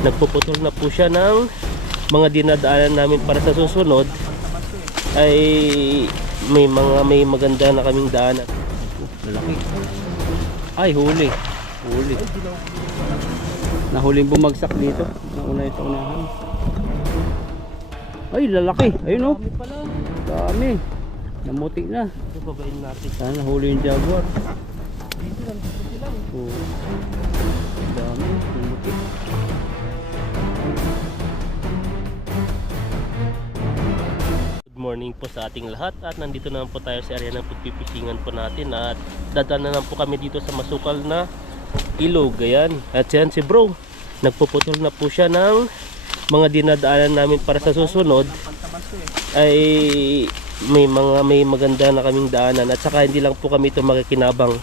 nagpuputol na po siya ng mga dinadaanan namin para sa susunod ay may maganda na kaming daanan. Lalaki. Ay, huli. Huli. Nahuling bumagsak dito. Nauna ito unahan. Ay, lalaki. Ayun, oh. Dami. Namuti na. Babain natin. Sana nahuli yung jaguar. Dito lang sila. Oh. Dami. Namuti. Good morning po sa ating lahat at nandito naman po tayo sa area ng pagpipisingan po natin at dadaan na po kami dito sa masukal na ilog. Ayan. At yan si bro, nagpuputol na po siya ng mga dinadaanan namin para sa susunod ay may maganda na kaming daanan at saka hindi lang po kami ito makikinabang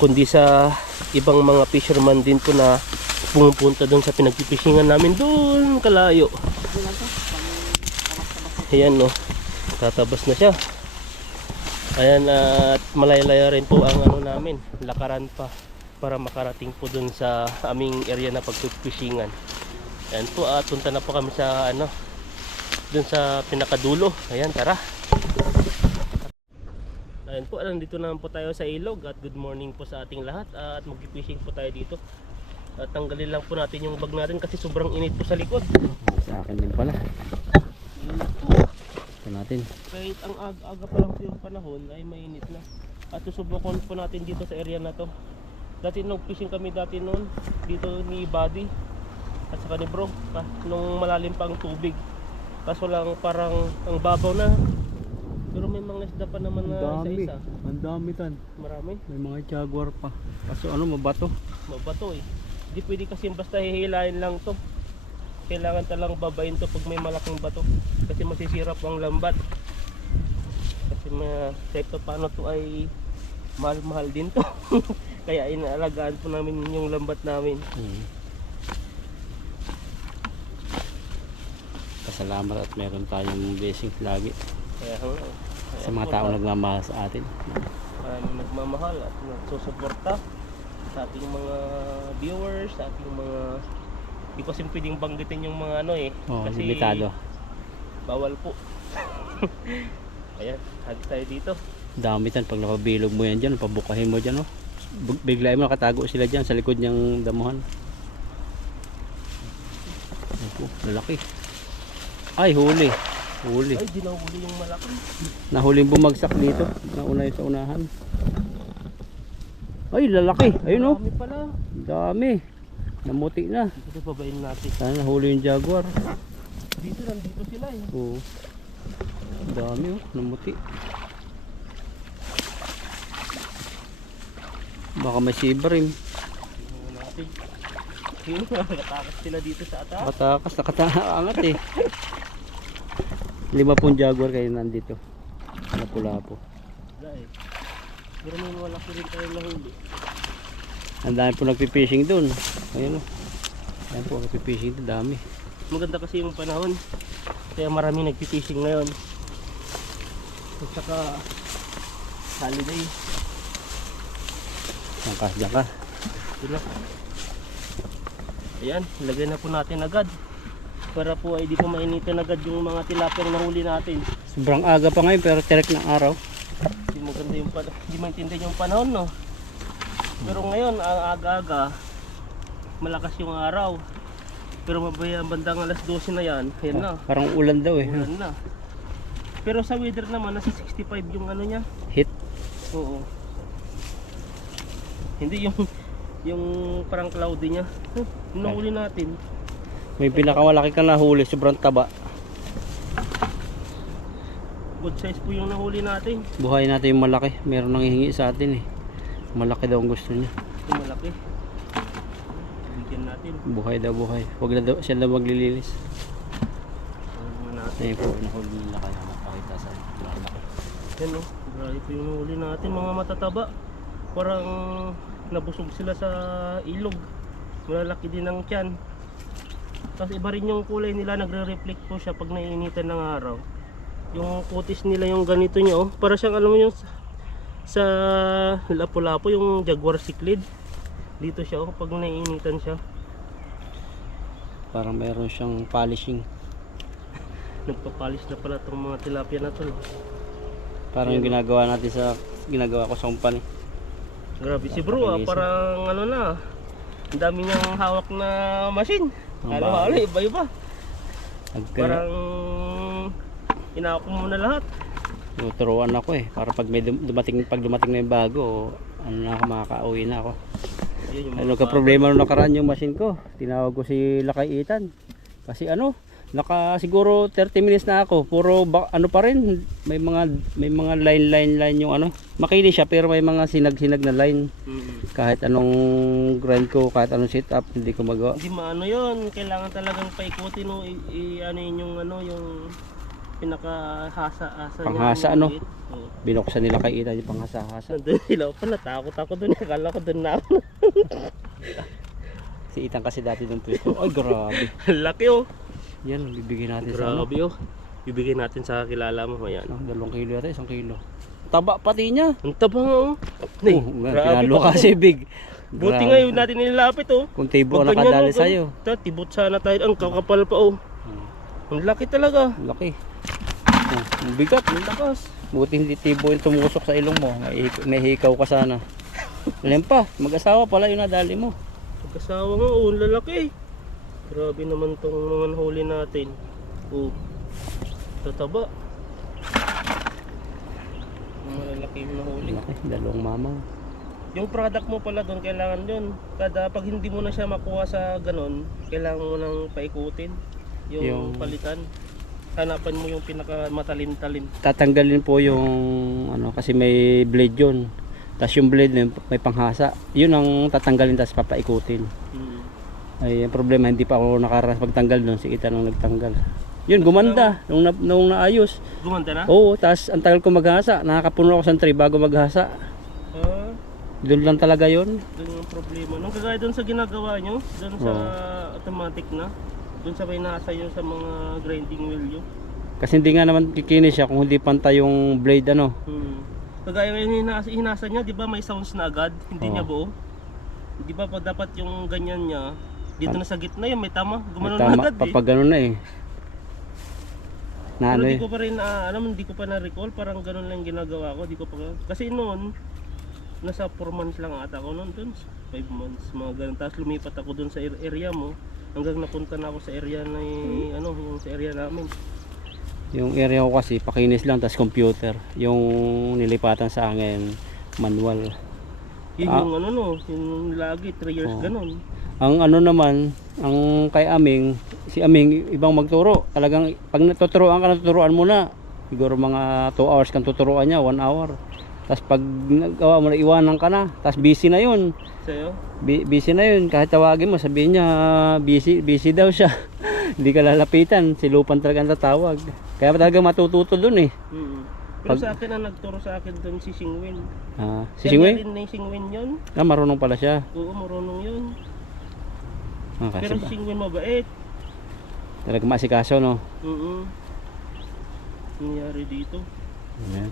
kundi sa ibang mga fisherman din po na pumupunta doon sa pinagpipisingan namin doon kalayo. Ayan, no, tatabas na siya. Ayan, at malaya-laya rin po ang ano namin, lakaran pa para makarating po dun sa aming area na pagpipisingan. Ayan po, at punta na po kami sa ano, dun sa pinakadulo. Ayan, tara. Ayan po, dito naman po tayo sa ilog at good morning po sa ating lahat at magpipishing po tayo dito. At tanggalin lang po natin yung bag natin kasi sobrang init po sa likod. Sa akin din pala. Ito natin. Kahit ang aga pa lang po yung panahon ay mainit na. At susubukan po natin dito sa area na to. Dati nung fishing kami dati noon dito ni Buddy at saka ni bro nung malalim pa ang tubig. Kaso lang parang ang babaw na. Pero may mga isda pa naman na isa-isa. Ang dami tan. Marami. May mga jaguar pa. Kaso ano, mabato? Mabato eh. Hindi pwede kasi basta hihilain lang to. Kailangan talang babayin to pag may malaking bato. Kasi masisira po ang lambat. Kasi kahit pa paano to ay mahal-mahal din to. Kaya inaalagaan po namin yung lambat namin. Pasalamat at meron tayong blessings lagi. Kaya Sa mga tao nagmamahal sa atin. Nagmamahal at nagsusuporta sa ating mga viewers, sa ating mga di kasi pwedeng banggitin yung mga ano eh. Oh, kasi limitado. Bawal po. Ayan, hali tayo dito. Dami tan pag napabilog mo yan dyan, pabukahin mo dyan, oh. Biglayin mo nakatago sila dyan sa likod niyang damuhan. Opo, lalaki. Ay, huli. Huli. Ay, di nahuli yung malaki. Nahuling bumagsak dito. Nauna sa unahan. Ay, lalaki. Ayun, oh. Dami pala. Dami. Namuti na. Ito babayin natin. Sana nahuli yung jaguar. Dito sila eh. Oo. Dami, oh. Namuti. Baka may sibrim. Tingnan natin. Yun, nakatakas sila dito sa atas. Nakatakas, nakataangat eh. 50 jaguar kayo nandito. Lapu-lapu. Wala eh. Pero may malaki rin tayo nahuli. Ang dami po nagpipishing dun. Ayun, oh. Ayan po, nagpipishing dun. Dami. Maganda kasi yung panahon. Kaya marami nagpipishing ngayon. At saka holiday. Diyan ka. Ito. Ayan, ilagay na po natin agad. Para po ay di po mainitin agad yung mga tilapiyang nahuli natin. Sobrang aga pa ngayon pero tirik ng araw. Hindi maganda yung panahon. Hindi maintindihan yung panahon, no? Pero ngayon, ang aga-aga, malakas yung araw. Pero mabaya bandang alas 12 na yan, ayan na. Parang ulan daw eh. Ulan na. Pero sa weather naman, nasa 65 yung ano niya. Hit. Oo. Hindi yung parang cloudy niya. Nahuli natin. May pinakamalaki kang nahuli, sobrang taba. Good size po yung nahuli natin. Buhay natin yung malaki. Meron nang hihingi sa atin eh. Malaki daw ang gusto niya. Ito malaki. Bigyan natin. Buhay daw, buhay. Huwag na daw, siya daw maglililis. Natin. Ayun po, nahuli nila kaya makakita sa malaki. Yan o. Grabe po yung nahuli natin. Mga matataba. Parang nabusog sila sa ilog. Malalaki din ang tiyan. Tapos iba rin yung kulay nila, nagre-reflect po siya pag naiinitan ng araw. Yung kutis nila yung ganito niya, oh. Para siyang alam mo yung sa lapu-lapu, yung jaguar cichlid. Dito siya, oh, pag naiinitan siya. Parang mayroon siyang polishing. Nagpapalis na pala itong mga tilapia na to. Parang yung ginagawa ko sa company. Grabe si bro, parang ano na. Ang dami niyang hawak na machine. Halo-halo, iba-iba. Parang inawak mo na lahat. Tuturuan ako eh. Para pag dumating na yung bago, ano na ako, makaka-uwi na ako. Ano ka problema nung nakaraan yung machine ko? Tinawag ko si Lakay Itan. Kasi ano, siguro 30 minutes na ako. Puro ano pa rin, may mga line yung ano. Makinis siya pero may mga sinag na line. Kahit anong grind ko, kahit anong sit up, hindi ko magawa. Hindi maano 'yon, kailangan talagang paikutin no, ano yung ano yung pinakahasa-asa niya. Panghasa ano? Binuksan nila kay Itan yung panghasa-hasa. Nandun sila pa, natakot ako doon. Akala ko doon na ako. Si Itan kasi dati doon pwesto. Ay grabe. Laki oh. Yan, bibigyan natin sa ano. Grabe oh. Bibigyan natin sa kilala mo. Ayan. 2 kilo yata, 1 kilo. Taba pati niya. Ang taba nga oh. Nay, Pinalo kasi big. Buti nga yun natin nilapit oh. Kung tibo nakadali sa'yo. Tibot sana tayo. Ang kakapal pa oh. Ang laki talaga. Laki. Ang bigat. Ang lakas. Buti hindi tibo yung tumusok sa ilong mo. May hikaw ka sana. Alam pa, mag-asawa pala yung nadali mo. Mag-asawa nga oh. Ang lalaki. Grabe naman tong mga huli natin. Oh. Tataba. Mga lalaki yung nahuli. Laki, 2 mamaw. Yung product mo pala doon, kailangan yun. Pag hindi mo na siya makuha sa ganon, kailangan mo nang paikutin. Yung palitan. Hanapan mo yung pinaka matalin-talin. Tatanggalin po yung ano kasi may blade yun. Tapos yung blade may panghasa. Yun ang tatanggalin tapos papaikutin. Ay, ang problema hindi pa ako nakaranas pagtanggal doon. Si Itan ang nagtanggal. Yun, gumanda nung naayos. Gumanda na? Oo, tapos ang tagal ko maghasa. Nakakapuno ako sa tray bago maghasa. Doon lang talaga yun. Doon yung problema. Nung kagaya doon sa ginagawa nyo, doon sa automatic na, doon sa may nasa yun sa mga grinding wheel yun. Kasi hindi nga naman kikinis siya kung hindi pantay yung blade ano. Kagaya yung hinasa niya, di ba may sounds na agad? Hindi niya buo. Di ba dapat yung ganyan niya, dito na sa gitna yun, may tama. Gumanon na agad eh. Pag ganun na eh. Pero di ko pa rin, hindi ko pa na-recall, parang ganun lang ginagawa ko. Di ko pa, kasi noon, nasa 4 months lang ata ako noon, 5 months, mga ganun. Tapos lumipat ako dun sa area mo, hanggang napunta na ako sa area na, yung sa area namin. Yung area ko kasi, pakinis lang, tapos computer. Yung nilipatan sa akin, manual. Yun yung yung lagi, 3 years ganun. Ang ano naman, ang kay Aming, si Aming ibang magturo. Talagang pag natuturuan ka, natuturuan mo na. Siguro mga 2 hours kang tuturuan niya, 1 hour. Tapos pag nagawa mo na, iwanan ka na. Tapos busy na yun. Sa'yo? Busy na yun. Kahit tawagin mo, sabihin niya, busy daw siya. Hindi ka lalapitan. Silupan talaga ang tatawag. Kaya talaga matututo dun eh. Pero sa akin ang nagturo sa akin doon si Singwin. Si Singwin? Din na yung Singwin yun. Marunong pala siya. Oo, marunong yun. Pero si Singwin mabait. Talaga masikaso no? Nangyari dito. Ayan.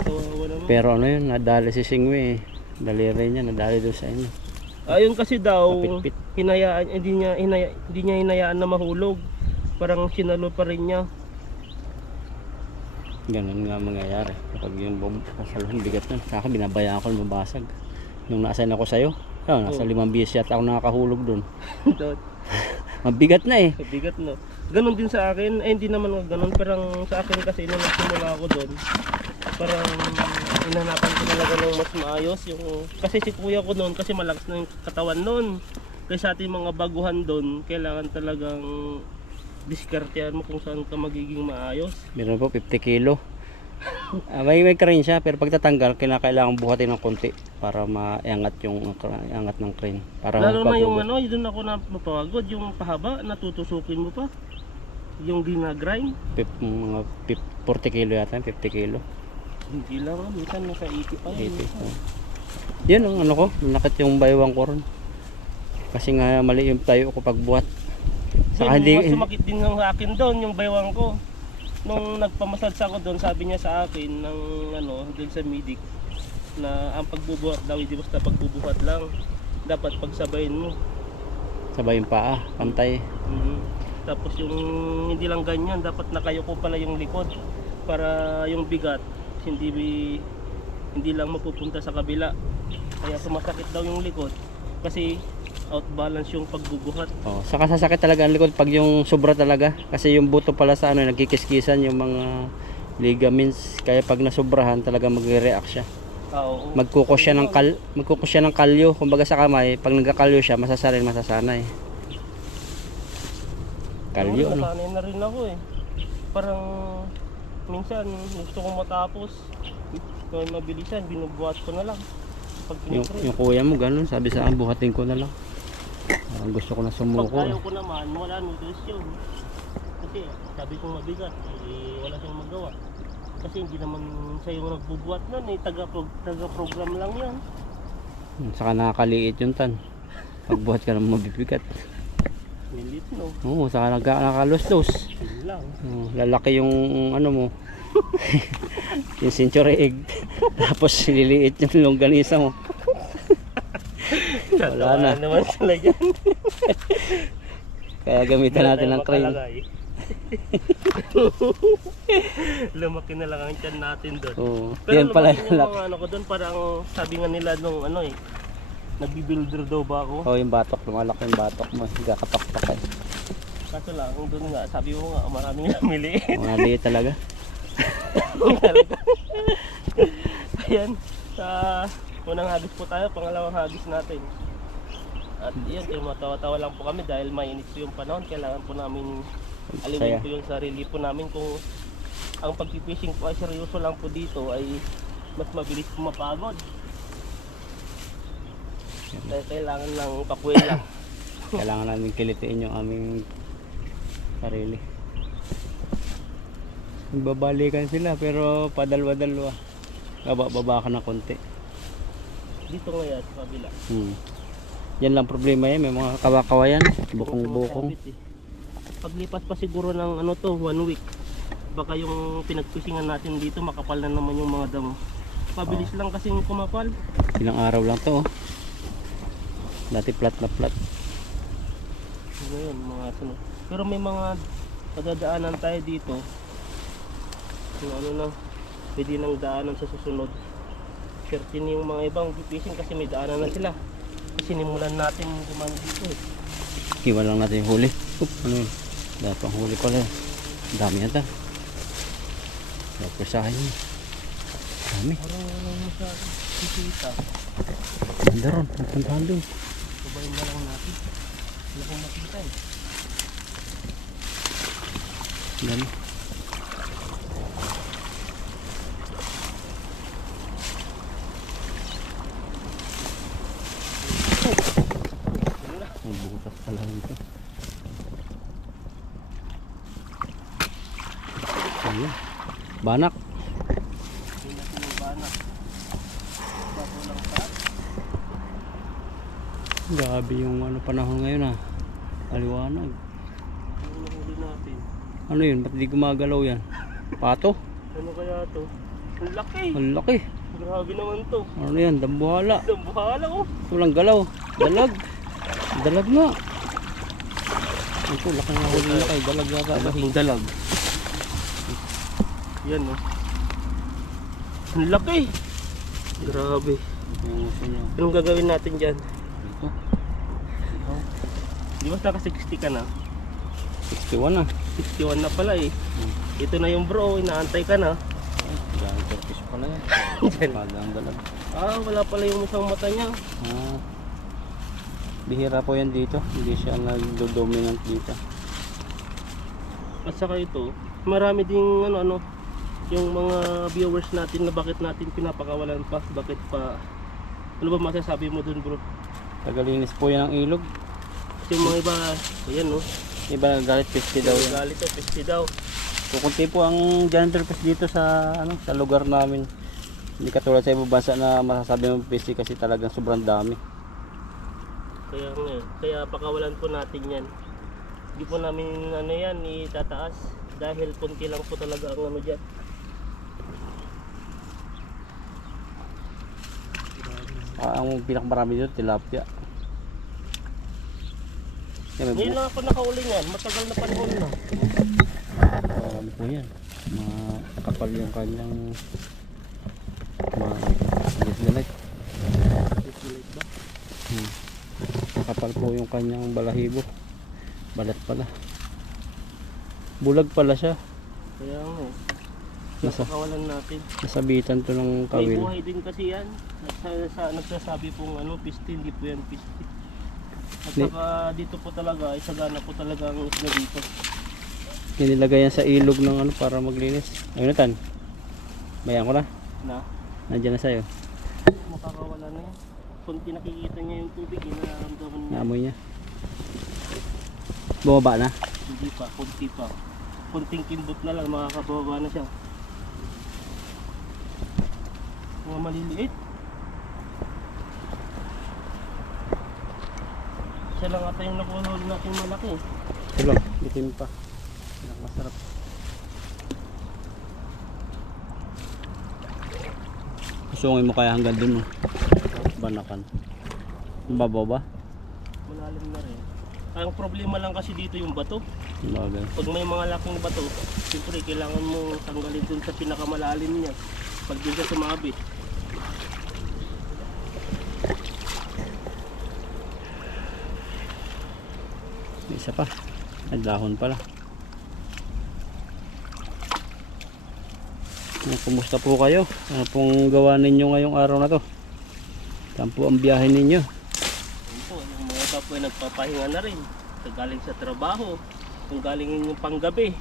Kawawa naman. Pero ano yun, nadali si Singwi eh. Daliri niya, nadali doon sa inyo. Ayun kasi daw, Kapit-pit. hindi niya hinayaan na mahulog. Parang sinalo pa rin niya. Ganun nga mangyayari. Kapag yung kasaluhan bigat nun. Sa akin, binabayaan ko na mabasag. Nung na-assign ako sa'yo, nasa 5 beses yata ako nakakahulog doon. Mabigat na eh. Mabigat no. Ganon din sa akin, hindi naman ganon, parang sa akin kasi nung nagsimula ako doon, parang inanapan ko talaga ng mas maayos yung, kasi si kuya ko noon, kasi malakas na yung katawan noon. Kaya sa ating mga baguhan doon, kailangan talagang diskartehan mo kung saan ka magiging maayos. Meron po 50 kilo. May crane siya, pero pagtatanggal, kailangan buhatin ng konti para maiangat yung angat ng crane. Para lalo na yung doon ako na mapawagod, yung pahaba, natutusukin mo pa. Yung ginagrind. Mga 40 kilo yata, 50 kilo. Hindi lang, minsan nasa 80 pa yun. 80. Yan ang ano ko, nakit yung baywang ko ron. Kasi nga mali yung tayo ko pagbuhat. Saka hindi sumakit din ng akin doon yung baywang ko. Nung nagpamassage ako doon, sabi niya sa akin ng doon sa medic na ang pagbubuhat daw hindi basta pagbubuhat lang, dapat pagsabayin mo. Sabay yung paa, pantay. Tapos yung hindi lang ganyan, dapat nakayuko pala yung likod para yung bigat hindi lang mapupunta sa kabila. Kaya sumasakit daw yung likod kasi outbalance yung pagbubuhat. Oh, saka sasakit talaga ang likod pag yung sobra talaga kasi yung buto pala sa ano nagkikiskisan yung mga ligaments, kaya pag nasobrahan talaga magre-react siya. Oo. Magkukos siya ng kalyo, kumbaga sa kamay, pag nagkakalyo siya masasanay. Kalyo, ano? Nasanay na rin ako eh. Parang minsan gusto kong matapos, mabilisan, binubuhat ko na lang. Pag Yung kuya mo ganun, sabi sa akin buhatin ko na lang. Gusto ko na pag sumuko. ayaw ko naman, wala noodles yun. Kasi sabi ko mabigat, wala siyang magawa. Kasi hindi naman siya yung nagbubuhat nun eh, taga-program lang yan. Saka nakakaliit yung tan. Pagbuhat ka ng mabibigat. Lilit no, Oo, saka nakaluslos. yun lang. Lalaki yung ano mo. Yung century egg. Tapos liliit yung longganisa mo. Wala na. Naman sila yan. Kaya gamitan natin ng crane. Lumaki na lang ang tiyan natin doon. Oo. Pero Yan pala lumaki yung mga ano ko doon, parang sabi nga nila nung ano eh, nagbi-builder daw ba ako? Oh, yung batok, lumalaki yung batok mo. Gakapak-pak eh. Kaso lang, doon nga, sabi mo nga, maraming namiliit. Mga liit talaga. Ayan, sa unang hagis po tayo, pangalawang hagis natin. At yun, tumatawa-tawa lang po kami dahil mainit po yung panahon. Kailangan po namin alimin po yung sarili po namin kung ang pagpipishing po ay seryoso lang po dito ay mas mabilis po mapagod. Kaya kailangan lang pakuin lang. Kailangan namin kilitiin yung aming sarili. Babalikan sila pero padalwa-dalwa. Baba ka na konti. Dito ngayon sa kabila. Yan lang problema yan, may mga kawakawayan, bukong-bukong. Paglipas pa siguro ng ano to, 1 week. Baka yung pinagpisingan natin dito makapal na naman yung mga damo. Pabilis lang kasi kumapal. Ilang araw lang to. Dati flat na flat. Ngayon mga sunod. Pero may mga pagdadaanan tayo dito. Yung ano na, pwede nang daanan sa susunod. Certain yung mga ibang fishing kasi may daanan na sila. Sinimulan natin gumana dito eh. Iwan lang natin yung huli. Ano yun? Dapat pang huli pala. Dami yata. Dapat yun. Dami. Parang walang masyadong sisita. Ganda ron. Nagpuntahan doon. Subayin na lang natin. Wala kong makita eh. Dami. May butas pala nito. Ayun. Banak. Hindi natin yung banak. Bago lang pa. Grabe yung ano panahon ngayon ah. Aliwanag. Yung nahuli natin. Ano yun? Ba't di gumagalaw yan? Pato? Ano kaya to? Ang laki. Ang laki. Grabe naman to. Ano yan? Dambuhala. Dambuhala ko. Walang galaw. Dalag. Dalag nga. Ito, laki nga huli na kayo. Dalag yata. Malaking dalag. Yan no. Ang laki. Grabe. Anong gagawin natin dyan? Ito. Di ba naka 60 ka na? 61 na. 61 na pala eh. Ito na yung bro, inaantay ka na. Dami turkish pala yan. Pagang dalag. Wala pala yung isang mata niya. Bihira po yan dito. Hindi siya nag-dominant dito. At saka ito, marami ding ano, yung mga viewers natin na bakit natin pinapakawalan pa, bakit pa, ano ba masasabi mo dun bro? Tagalinis po yan ang ilog. Kasi yung mga iba, ayan no, Iba nagalit 50 daw yan. galit to, 50 daw. Kukunti po ang janitor pest dito sa sa lugar namin. Hindi katulad sa ibang bansa na masasabi mo pest kasi talagang sobrang dami. Kaya ngayon, kaya pakawalan po natin yan. Hindi po namin ano yan, itataas dahil punti lang po talaga ang ano dyan. Ang pinakamarami dito tilapia. Yan, may Ngayon lang ako nakauli niyan, matagal na panahon na. ano po yan. Makakapal yung kanyang disgalite. Disgalite ba? Makapal po yung kanyang balahibo. Balat pala. Bulag pala siya. Kaya nga eh. Nasa, Napakawalan natin. nasabitan to ng May kawil. buhay din kasi yan. Nagsasabi pong piste, hindi po yan piste. At saka dito po talaga, isagana po talaga ang isla dito. Nilagay yan sa ilog ng ano para maglinis. Ayun na tan. Bayan ko na. Na, Nandiyan na sa'yo. makakawala na yan. Kung nakikita niya yung tubig, nararamdaman niya. Naamoy niya. Bumaba na. Hindi pa, kunti pa. Kunting kimbot na lang, makakababa na siya. Mga maliliit. Siya lang ata yung nakuhuli natin malaki. Ito lang. Bitin pa. Masarap. Kusungin mo kaya hanggang dun. Banakan. Mababaw ba? Malalim na rin. Ang problema lang kasi dito yung bato. Bagay. Pag may mga laking bato, siyempre kailangan mo tanggalin dun sa pinakamalalim niya. Pag dun ka sumabit. May isa pa. Ay, dahon pala. Kumusta po kayo? Ano pong gawa ninyo ngayong araw na to? Saan po ang biyahe ninyo? Yun po, yung mga kapo ay nagpapahinga na rin. Kung galing sa trabaho, kung galing yung panggabi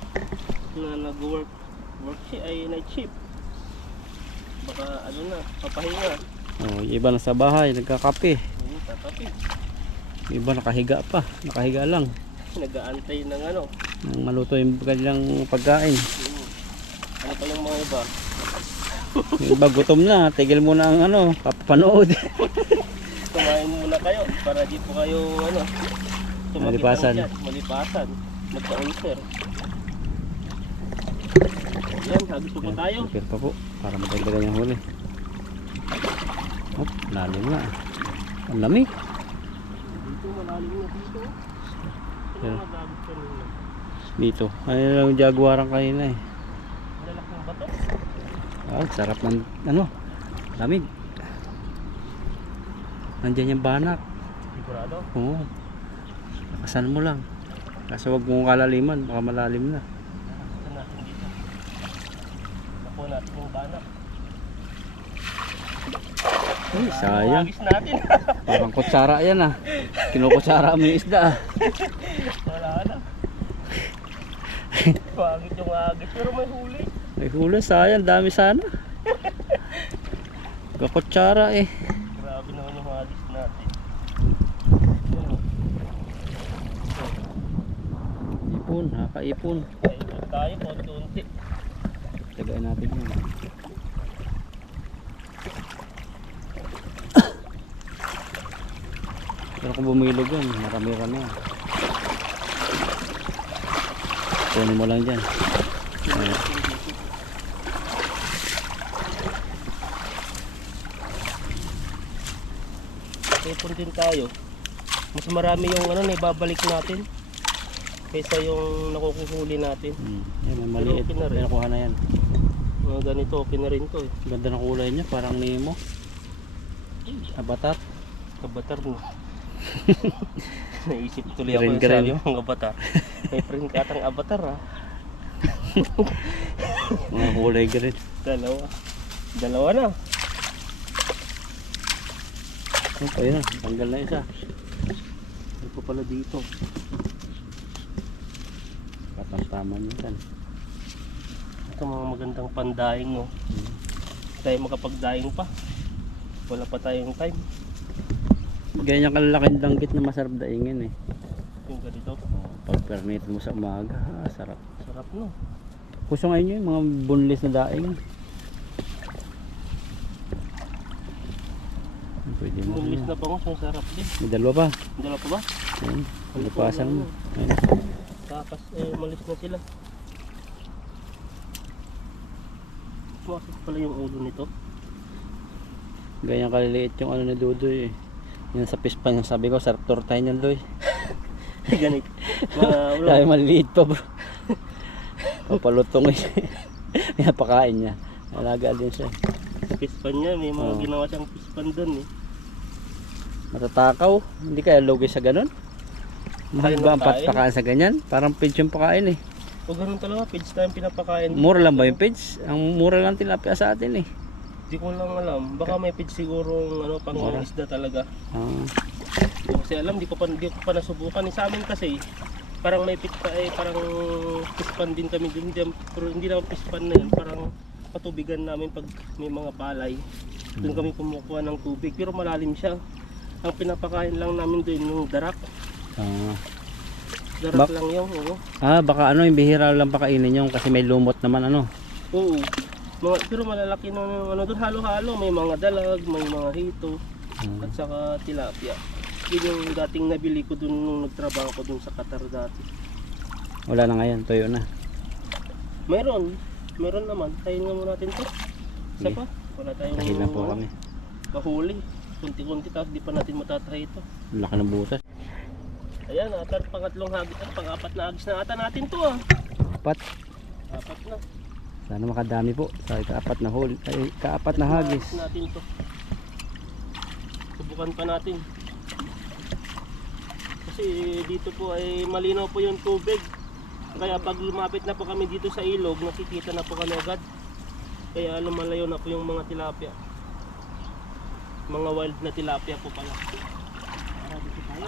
na nag-work ay night shift. Baka ano na, papahinga. Oh, yung iba na sa bahay, nagkakape. Tatapi. Yung iba nakahiga pa, nakahiga lang. Nag-aantay ng ano. Nang maluto yung kanilang pagkain. Ano pa yung mga iba? Yung iba gutom na, tigil mo na ang ano, papanood. Kumain muna kayo para di po kayo ano. sumakit Malipasan. ang tiyan, malipasan. Magka-ulcer. Yan, hagis po tayo. Prepare pa po, para madagdagan yung huli. Oh, lalim na. Ang lamig. Dito, malalim na dito. Ito Yeah. mga gamit kanina. Dito. Ano lang yung jaguaran kanina eh. Lalak ng bato. Ah, sarap ng ano, lamig. Nandiyan yung banak. Sigurado. Oo. Lakasan mo lang. Kaso wag mong kalaliman, baka malalim na. Ito natin dito. Nakuha natin yung banak. Ay, sayang. Hagis natin. Parang kutsara yan ah. Kinukutsara mo yung isda ah. Wala na. Pangit yung hagis. Pero may huli. Ay huli, sayang. Dami sana. Kakutsara eh. Grabe naman yung hagis natin. Ano? Ipon, nakaipon. Kaipon tayo, konti-unti. Tagayin natin yun. Pero kung bumilog yan, marami-rami yan. Kunin mo lang dyan. Ayan. Kaipon din tayo. Mas marami yung ano na ibabalik natin kaysa yung nakukuhuli natin. Yan, may maliit. Pero okay na rin. May nakuha na yan. Mga ganito, okay na rin to eh. Ganda ng kulay niya, parang Nemo. Abatat. Kabatar mo. Naisip tuloy ako Green, yung green. sabi mo, mga avatar. May print katang avatar ha. Mga kulay green. Dalawa. Dalawa na. Oh, ayun na, tanggal na isa. Ano pa pala dito? Katamtaman yun yan. Ito mga magandang pandaing oh. Tayo makapagdaing pa. Wala pa tayong time. Ganyan kalalaking danggit na masarap daingin eh. Yung ganito. Pag pernitin mo sa umaga, sarap. Sarap no. Gusto ngayon yun, mga boneless na daing. Pwede mo Mulis yun. na bangos, ang sarap din. May dalawa pa. Dala pa ba? Ayun, palipasan mo. Ayun. Takas malis na sila. Sumakit pala yung ulo nito. Ganyan kaliliit yung ano ni Dudoy eh. Yan sa pispan yung sabi ko, sarap tortahin yan Doy. Ganit. Mga ulo. Dahil maliliit pa bro. Papalutong eh. Pinapakain niya. Alaga din siya. Pispan niya, may mga Oo. ginawa siyang pispan doon eh. Matatakaw. Hindi kaya lugi sa ganun? Mahal Ayun ba ang ang kain. pakain sa ganyan? Parang page yung pakain eh. O ganun talaga, pids na yung pinapakain. Mura lang ba yung page? Ang mura lang tilapia sa atin eh. Di ko lang alam. Baka may pids sigurong ano, pang Mura. isda talaga. Ah, Di ko kasi alam, di ko pa nasubukan. Sa amin kasi, parang may pit pa eh, parang pispan din kami din. Pero hindi naman pispan na yun. Parang patubigan namin pag may mga balay. Doon kami kumukuha ng tubig. Pero malalim siya. Ang pinapakain lang namin doon yung darak. ah. Darak lang yun. Oo. Baka ano, yung bihira lang pakainin yung kasi may lumot naman ano. Oo. Pero malalaki na ano doon, halo-halo. May mga dalag, may mga hito, Hmm. at saka tilapia. Yun yung dating nabili ko doon nung nagtrabaho ko doon sa Qatar dati. Wala na ngayon, tuyo na. Meron naman. Tayin nga muna natin to. Isa Sige. pa? Wala tayong Dahil na po kami. kahuli. Kunti-kunti tapos di pa natin matatahay ito. Laki ng butas. Ayan, pangatlong hagis at pang-apat na hagis na ata natin to ah. Apat. Apat na. Sana makadami po. Sa kaapat na hole. Ay, kaapat na hagis. Hagis natin to. Subukan pa natin. Kasi dito po ay malinaw po yung tubig. Kaya pag lumapit na po kami dito sa ilog, nakikita na po kami agad. Kaya lumalayo na po yung mga tilapia. Mga wild na tilapia po pala. Tara, dito tayo.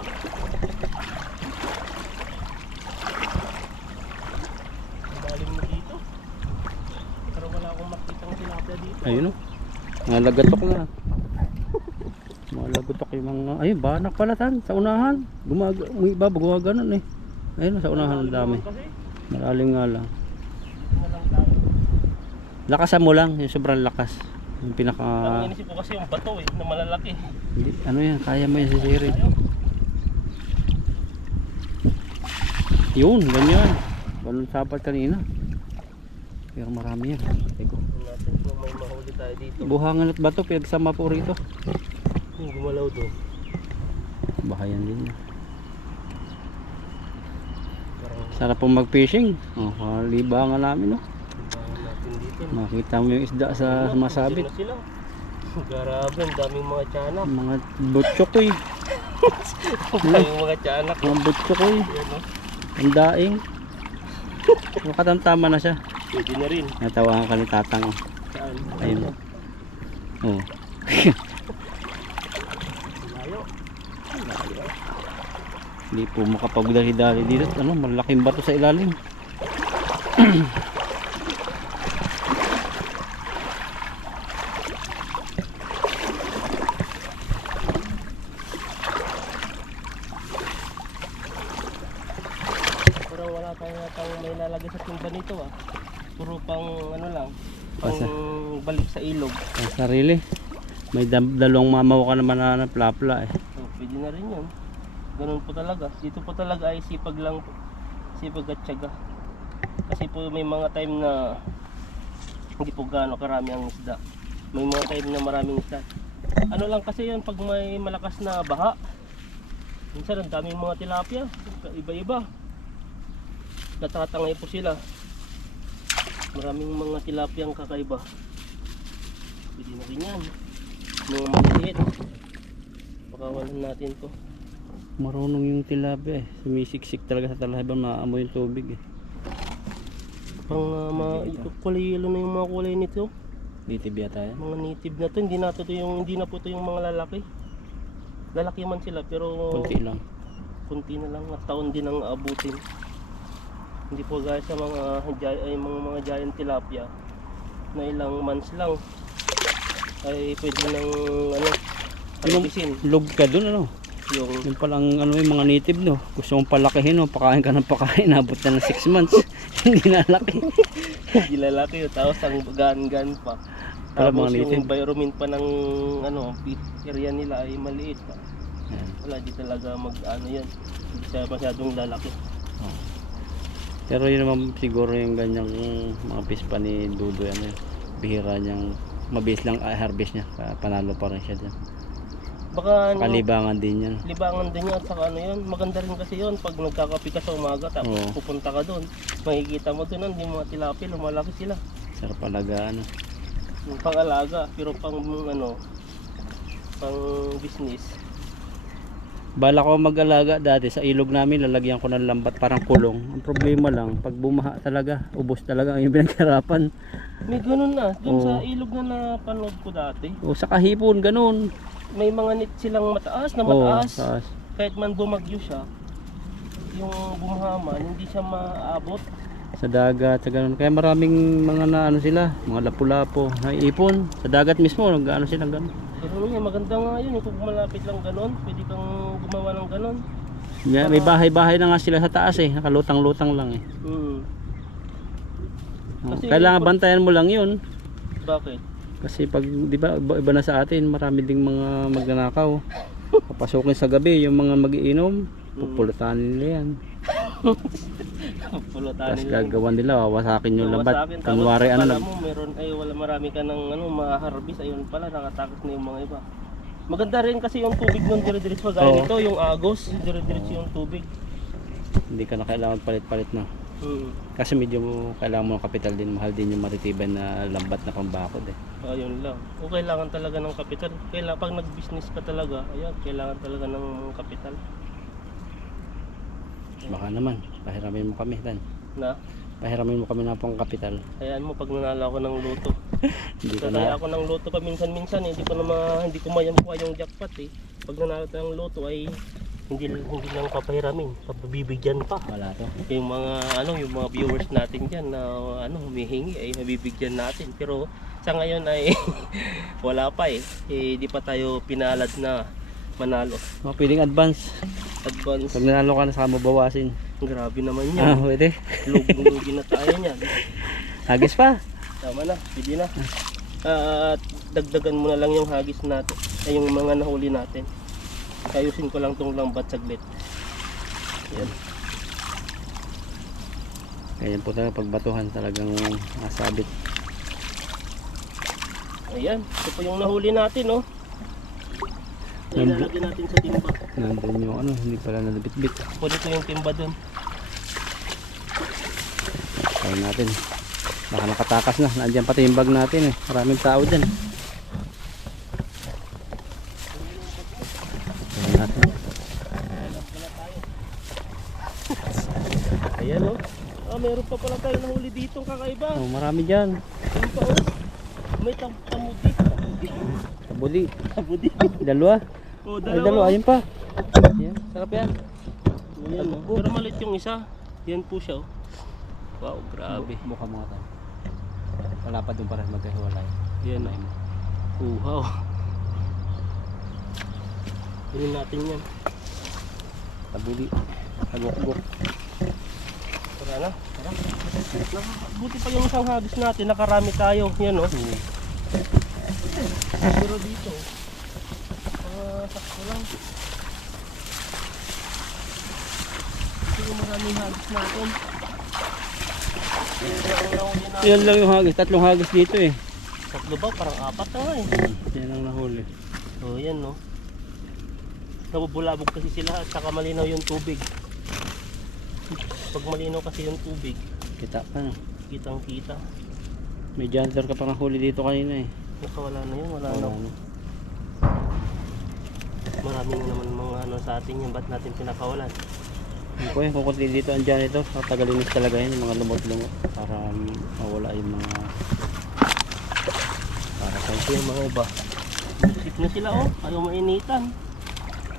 Mabalim na dito. Pero wala akong makitang tilapia dito. Ayun o. Mga lagatok na. Mga lagatok yung mga... Ayun, banak pala tan. Sa unahan. May iba gumaganon eh. Ayun, sa unahan ang dami. Kasi Malalim nga lang. dito na lang tayo. Lakasan mo lang. Yung sobrang lakas. Yung Ang pinaka... inisip ko kasi yung bato eh, na malalaki. Hindi, ano yan? Kaya mo yan si Siri. Yun, ganyan. Ganun sapat kanina. Pero marami yan. Teko. Tingnan natin kung may mahuli tayo dito. Buhangan at bato, pinagsama po rito. Yung gumalaw doon. Baka yan din. Parang Sarap po mag-fishing. Oh, libangan namin, no? libangan natin dito. Makita mo yung isda sa masabit. Na sila. Grabe, ang daming mga tiyanak. Mga butchokoy. Yung mga tiyanak. Mga butchokoy. Yan no? Ang daing. Makatamtama na siya. Pwede na rin. Natawahan ka ni Tatang. Oh. Saan? Ayun. Oh. Layo. Hindi po makapagdali-dali dito. Ano, malaking bato sa ilalim. Pero wala tayong natang may lalagay sa timba nito ah. Puro pang ano lang. Pang Basta. balik sa ilog. Ang sarili. May dalawang mamaw ka naman na plapla eh. So, pwede na rin yun. Ganun po talaga. Dito po talaga ay sipag lang po. Sipag at tiyaga. Kasi po may mga time na hindi po gaano karami ang isda. May mga time na maraming isda. Ano lang kasi yun pag may malakas na baha. Minsan ang daming mga tilapia. Iba-iba. Natatangay po sila. Maraming mga tilapia ang kakaiba. Pwede na rin yan. Mga maliit. Pakawalan natin to. Marunong yung tilapia eh. Sumisiksik talaga sa talahiban, maamoy yung tubig eh. Pang kulay yellow na yung mga kulay nito. Native yata yan. Mga native na to, hindi na po to yung mga lalaki. Lalaki man sila pero Kunti lang. kunti na lang at taon din ang aabutin. Hindi po gaya sa mga giant tilapia na ilang months lang ay pwede nang ano, harbisin. Log ka dun ano? Yung Yung palang ano yung mga native no. Gusto mong palakihin no. Pakain ka ng pakain. Abot na ng 6 months. Hindi na laki. hindi lalaki yun, tapos ang gan pa. Para Tapos mga yung native. environment pa ng ano, area nila ay maliit pa. Yan. Wala, di talaga ano yan. Hindi siya masyadong lalaki. Pero yun naman siguro yung ganyang mga pispa ni Dudoy ano yun. Bihira niyang mabilis lang harvest niya. Kaya panalo pa rin siya dyan. Baka ano, Kalibangan din yan. libangan din yan at saka ano yun. Maganda rin kasi yun pag nagkakape ka sa umaga tapos Oo. pupunta ka doon. Makikita mo doon hindi mga tilapia, lumalaki sila. Sarap alaga ano. Yung pang-alaga pero pang ano, pang business. Bala ko mag-alaga dati sa ilog namin, lalagyan ko ng lambat parang kulong. Ang problema lang, pag bumaha talaga, ubos talaga ang pinaghirapan. May ganun na. Doon Oo. sa ilog na napanood ko dati. O sa kahipon, ganun. May mga net silang mataas na Oo, mataas. taas. Kahit man bumagyo siya, yung bumahaman, hindi siya maabot. Sa dagat, sa ganun. Kaya maraming mga na ano sila, mga lapu-lapo, naiipon. Sa dagat mismo, nag-ano sila ganun. Pero yun, maganda nga yun. Kung malapit lang ganun, pwede kang gumawa ng ganun. May bahay-bahay na nga sila sa taas eh, nakalutang-lutang lang eh. Kasi Kailangan bantayan mo lang yun. Bakit? Kasi pag, di ba, iba na sa atin, marami ding mga magnanakaw. Papasukin sa gabi, yung mga magiinom, pupulutanin nila yan. Pulutan Tapos nila. gagawan nila, wawasakin yung lambat. Wawasakin. Tapos Kunwari ano akala lang. mo, meron, ay wala marami ka ng ano, maharbis. Ayun pala, nakatakas na yung mga iba. Maganda rin kasi yung tubig nun, dire-diretso. Gaya Oo. nito, yung agos, dire-diretso yung tubig. Hindi ka na kailangan palit-palit na. Kasi medyo kailangan mo ng kapital din, mahal din yung matitibay na lambat na pambakod eh. Ayun lang. O kailangan talaga ng kapital. Kailangan, pag nag-business ka talaga, ayan, kailangan talaga ng kapital. Baka naman, pahiramin mo kami Dan. Na, Pahiramin mo kami na pang kapital. ayan mo, pag nanalo ako ng loto. Hindi ka Kaya na, ako ng loto pa minsan-minsan, hindi ko mayampuha yung jackpot eh. Pag nanalo tayo ng loto ay hindi lang papahiramin, pabibigyan pa. wala to. Yung mga viewers natin diyan na humihingi ay mabibigyan natin. Pero sa ngayon ay wala pa eh. Di pa tayo pinalad na manalo. Oh, pwedeng advance. Advance. Pag nanalo ka na saka mo bawasin. Grabe naman Ah, yan. pwede. Lugi na tayo niyan. Hagis pa. Tama na, pwede na. At dagdagan mo na lang yung hagis natin, ay yung mga nahuli natin. Ayusin ko lang tong lambat saglit. Yan. Ganyan po talaga pagbatuhan talagang nasabit. Ayan, ito po yung nahuli natin, oh. Ilalagay natin sa timba. Nandun yung ano, hindi pala nalabit-bit. Pwede ko yung timba dun. Kaya natin. Baka nakatakas na. Nandiyan pati yung bag natin eh. Maraming tao dyan. Kaya natin. Ayan, oh. Meron pa pala tayo nahuli dito kakaiba. Oh, marami dyan. Ayun pa, oh. May tamudi. Kabuli. Tamudi. Dalawa. Oh, Ay, dalawa. Ayun pa. Ayan. Sarap yan. Ayan, oh. Pero malit yung isa. Yan po siya, oh. Wow, grabe. Mukha mga tayo. Wala pa doon para magkahiwalay. Yan, Ay, wow. Kunin natin yan. kabuli. Agok-gok. Tara na. Tara. Buti pa yung isang hagis natin. Nakarami tayo. Yan, oh. Pero dito, sakto lang. Ito yung maraming hagis natin. Yan lang yung hagis. Tatlong hagis dito eh. Tatlo ba? Parang apat na nga eh. Yan ang nahuli. So yan, no. Nabubulabog kasi sila at saka malinaw yung tubig. Pag malinaw kasi yung tubig, Kita ka na. kitang kita. May janitor ka pa huli dito kanina eh. Nakawala na yun, wala Wala na. na. Maraming naman mga ano sa atin yung ba't natin pinakawalan. Hindi ko eh, kukunti dito ang janitor. Tatagalinis talaga yun, yung mga lumot-lumot. Para mawala yung mga... Para sa yung mga iba. Sip na sila, oh. Ayaw mainitan.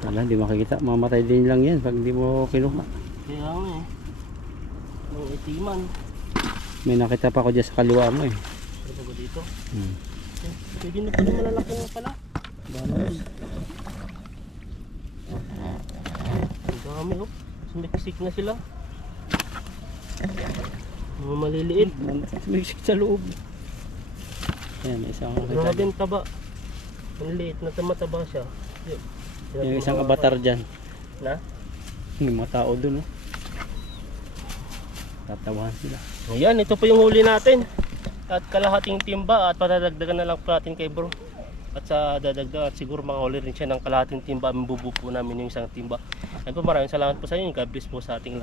Wala, hindi makikita. Mamatay din lang yan pag hindi mo kinuha. Kaya nga eh. Ang itiman. May nakita pa ako dyan sa kaliwa mo eh. Ano ba dito? Hmm. Pwede na pala malalaki na pala. Banos. Ang dami, oh. Sumiksik na sila. Mga maliliit. Sumiksik sa loob. Ayan, may isang Grabe nakita dyan. ang taba. Ang liit na mataba siya. Yung isang avatar dyan. Na? May mga tao dun oh. Tatawahan sila. Ayan, ito po yung huli natin. At kalahating timba at patadagdagan na lang po natin kay bro. At sa dadagdagan, siguro makahuli rin siya ng kalahating timba. Bubu po namin yung isang timba. Ayun po, maraming salamat po sa inyo. God bless po sa ating lahat.